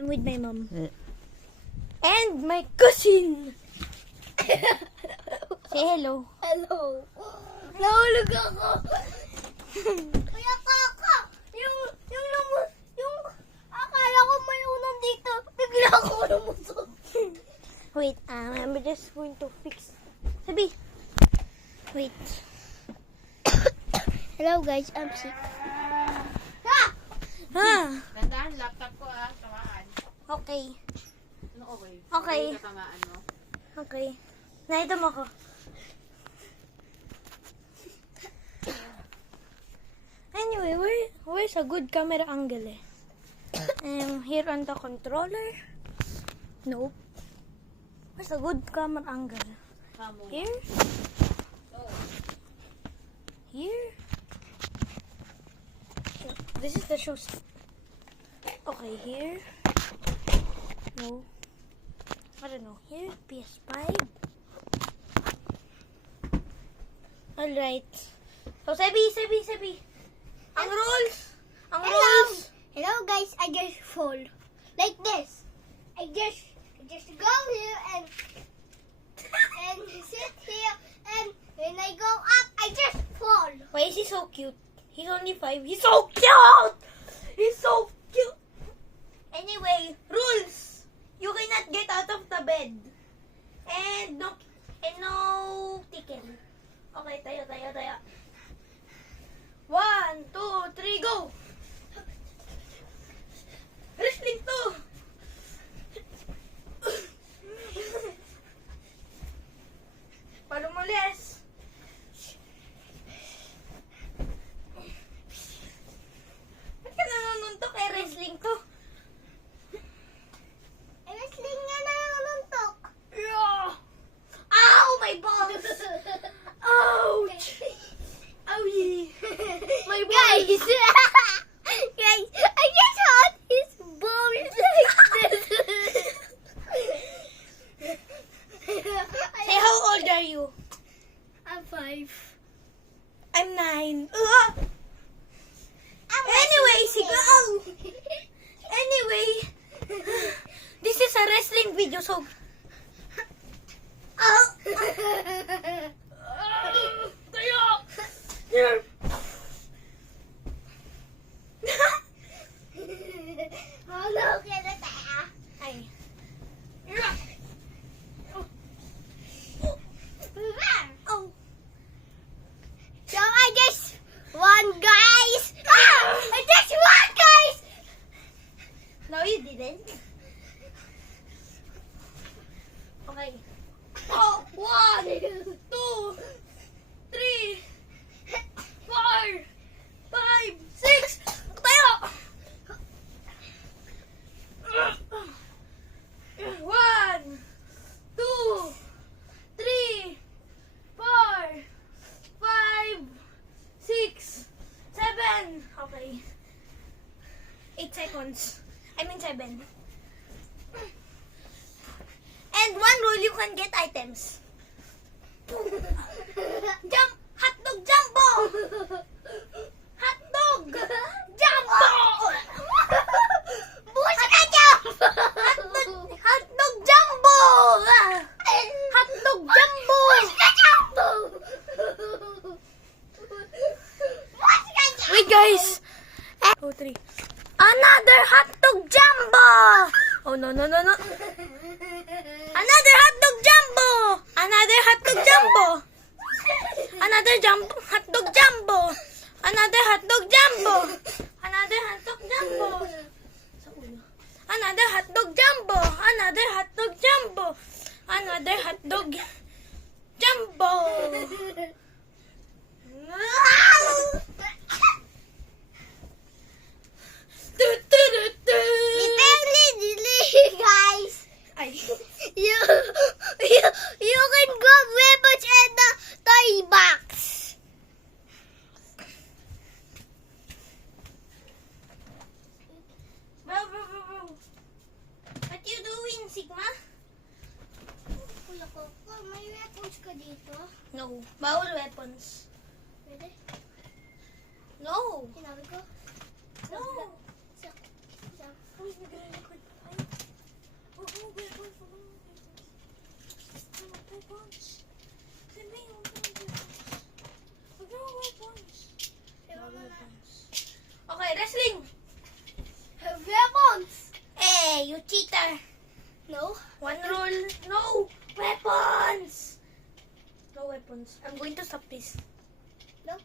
I'm with my mom. And my cousin. Say hello. Hello. Nahulog ako. Kuya Kaka, yung akala ko may unan dito. Bigla ako lumusot. Wait, I'm just going to fix. Sabi. Wait. Hello guys, I'm sick. Dandahan, laptop ko tamaan. Okay. Ano okay? Okay. Tatamaan mo. Okay. Nakita mo ko. Anyway, where's a good camera angle eh? Here on the controller. Nope. Where's a good camera angle? Kamo. Here? Oh. Here? This is the shoes. Okay, here. No. I don't know. Here, PS5. Alright. So, Sebi. Ang rules. Hello guys, I just fall. Like this. I just go here and sit here, and when I go up, I just fall. Why is he so cute? He's only 5. He's so cute! He's so cute! Anyway, rules. You cannot get out of the bed. And no ticket. Okay, tayo. 1, 2, 3, go! Wrestling to! Palumalis! Ba't ka nanununtok eh? Wrestling to. Wrestling nga nanununtok. Yeah. Ow! My balls! Ouch! Owie! My balls! Guys, guys, I just had his balls like this. Say, how old are you? I'm 5. I'm 9. Anyway, sigaw! Anyway, this is a wrestling video, so... Tayo! Here! Hello, kaya tayo. Ay. Oh. So I just won, guys. I just won, guys. No, you didn't. Okay. Oh, 1, 2, 3, 4, 5, 6. Tayo! 1, 2, 3, 4, 5, 6, 7. Okay. 8 seconds. I mean 7. And one rule, you can get items. Jump! Hotdog jumbo! Hotdog jumbo! Busa ka jump. Hotdog jumbo! Hotdog jumbo! Busa ka jump. Busa ka jump. Wait, guys. 2, 3. Another hotdog jumbo! Oh, no. Another hotdog jumbo! Another hotdog jumbo! Another hotdog jumbo! Another hotdog jumbo! Another hotdog jumbo! Another hotdog jumbo! Another hotdog jumbo! Another hotdog jumbo! Literally, guys. Ay. You can grab weapons and the toy box. Bro. What you doing, Sigma? Kuya ko, may weapons ka dito? No. Bawal weapons. Pwede? No. Sinabi ko? No. Sa. Uy, nagre-record. Ay. cheater. No. One rule. No weapons. No weapons. I'm going to stop this. No.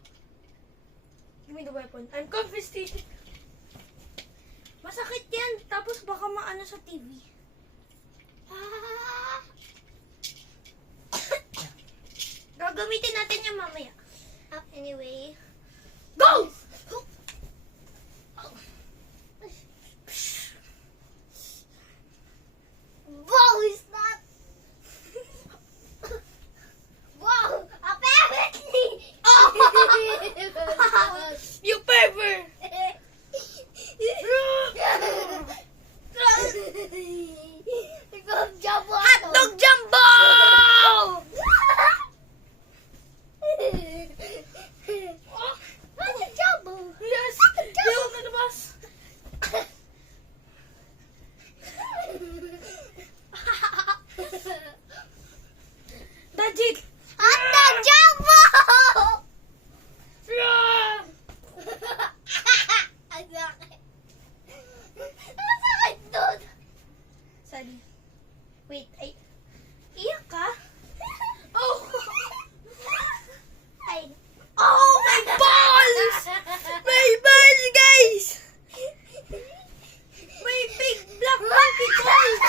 Give me the weapon. I'm confiscated. Masakit yan. Tapos baka maano sa TV. Ah. Gagamitin natin yan mamaya. Anyway. Go! Wow, is that? Wow, apparently. You pervert! Hotdog Jumbo! Hotdog Jumbo. Yes! Yo, nalabas! Dajik! Hotdog Jumbo. Ang sakit. Ang sakit doon. Sorry. Wait, iyak ka? Oh! Ay. Oh, my balls! My balls, guys! My big black monkey balls!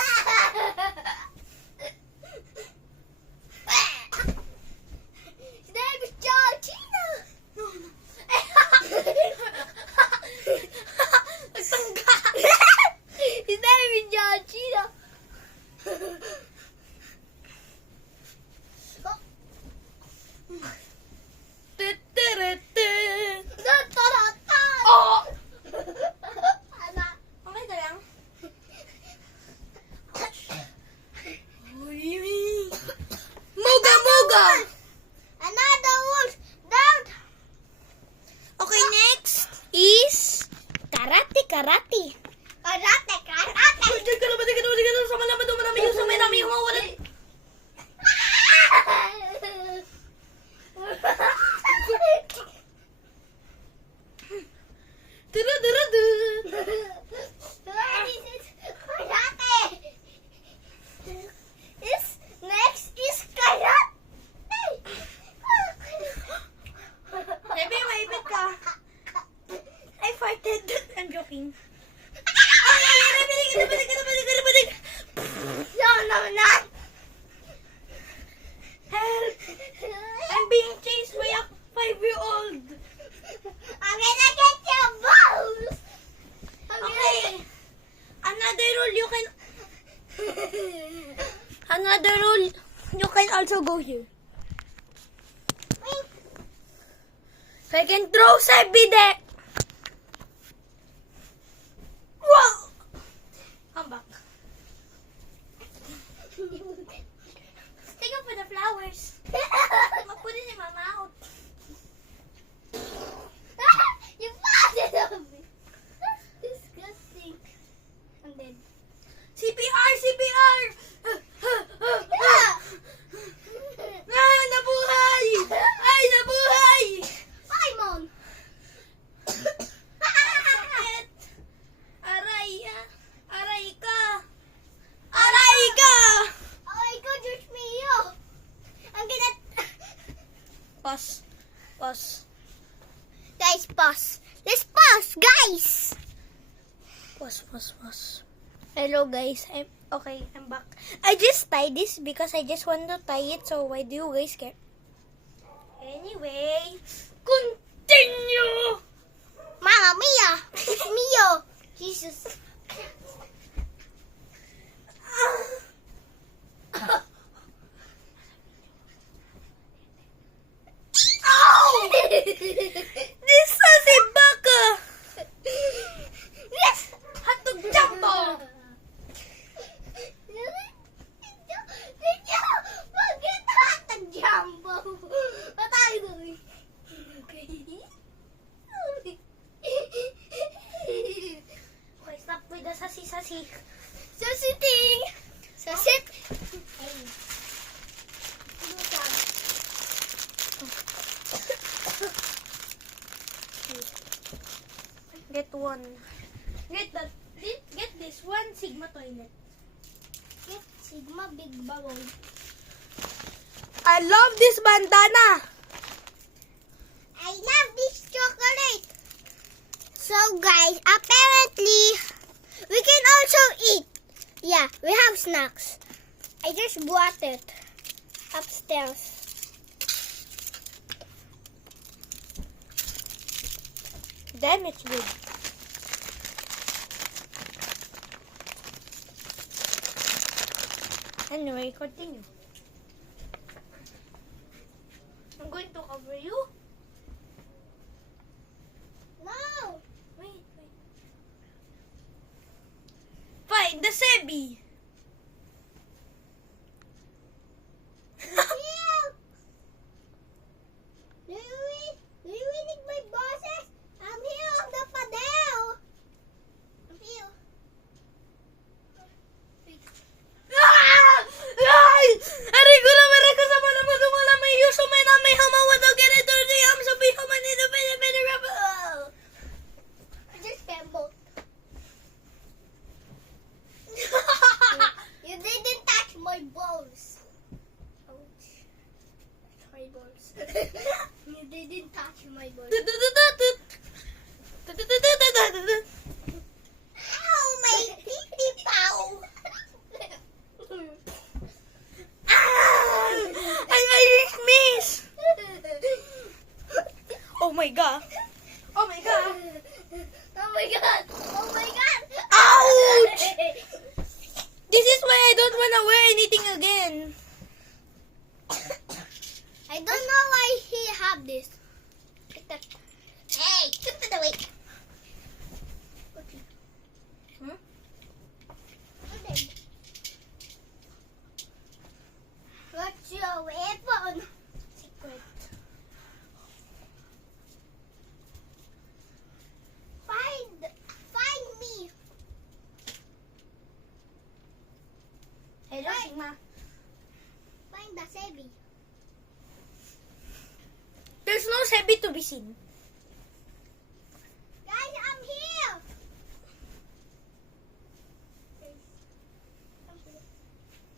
His name is Georgina. Nagtangga! His name is Georgina. Oh! Anak. Okay ka lang? Muga, muga! Another wolf down. Okay, next is karate. Karate. Diyan ka na, ba't ka na, sama naman doon, marami yung mawalan. Duru. Next is karate. Maybe maipit ka. I farted. I'm joking. Balik. No. Help! I'm being chased by a 5-year-old. I'm gonna get your balls. Okay. Another rule, you can also go here. So I can throw Sebide. Whoa! Come back. Take up for the flowers. I'll put it in my mouth. You farted on me. That's disgusting. And then. CPR! Nabuhay! Ay, nabuhay! Simon! Sakit! Aray ka! Oh my god, George Mio! I'm gonna... Pause. Guys, pause. Let's pause, guys! Pause. Hello guys, I'm back. I just tied this because I just want to tie it, so why do you guys care? Anyway, continue! Mama Mia! It's Mio! Jesus. Ow! This sassy baka! Yes! Hotdog Jumbo! Bakit hotdog jumbo? Patay doon. Okay, stop with the sassy. Sasiting! Sasit! Get one. Get this one, sige. Sigma toilet. Get Sigma big bubble. I love this bandana. I love this chocolate. So guys, apparently we can also eat. Yeah, we have snacks. I just bought it upstairs. Damn, it's good. Anyway, continue. I'm going to cover you. No! Wait. Fine, the Sebi. Do you need my bosses? I'm here on the padel. I'm here. Ah! Ay! Aray ko naman ako sa malamang dumala may yuso may na may hamawa daw ganito na yung sabi ko man nito pwede I just gambled. You didn't touch my balls. Ouch. My balls. You didn't touch my balls. Ow, my pee pow. I just miss. Oh my god. Oh my god. Oh my god. Oh my god. Ouch! This is why I don't wanna wear anything again. I don't know why he have this. Hey, get to the way. Hmm? What's your weapon? Secret. Find me. Hello, Sigma. Find the Sebi. There's no Sebi to be seen. Guys, I'm here.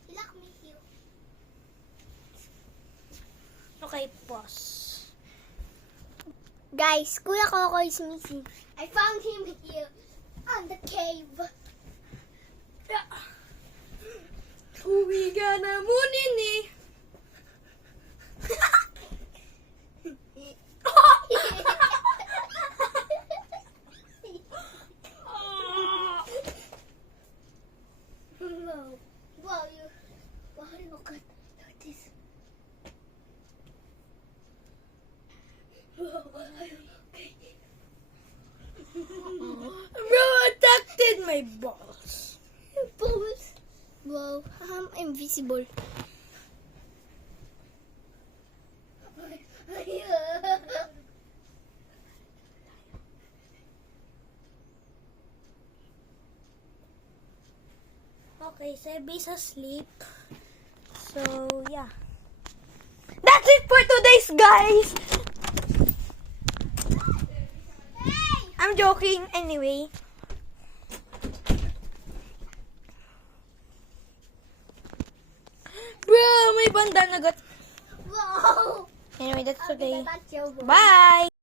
He locked me here. Okay, pause. Guys, Kuya Coco is missing. I found him here on the cave. Uwi ka na muna ni. Wow, look at this. Bro attacked my balls. Balls. Wow, I'm invisible. Okay, Sebi's asleep. So, yeah. That's it for today's, guys! Hey! I'm joking anyway. Bro, may bandana got. Wow! Anyway, that's today. That's your Bye!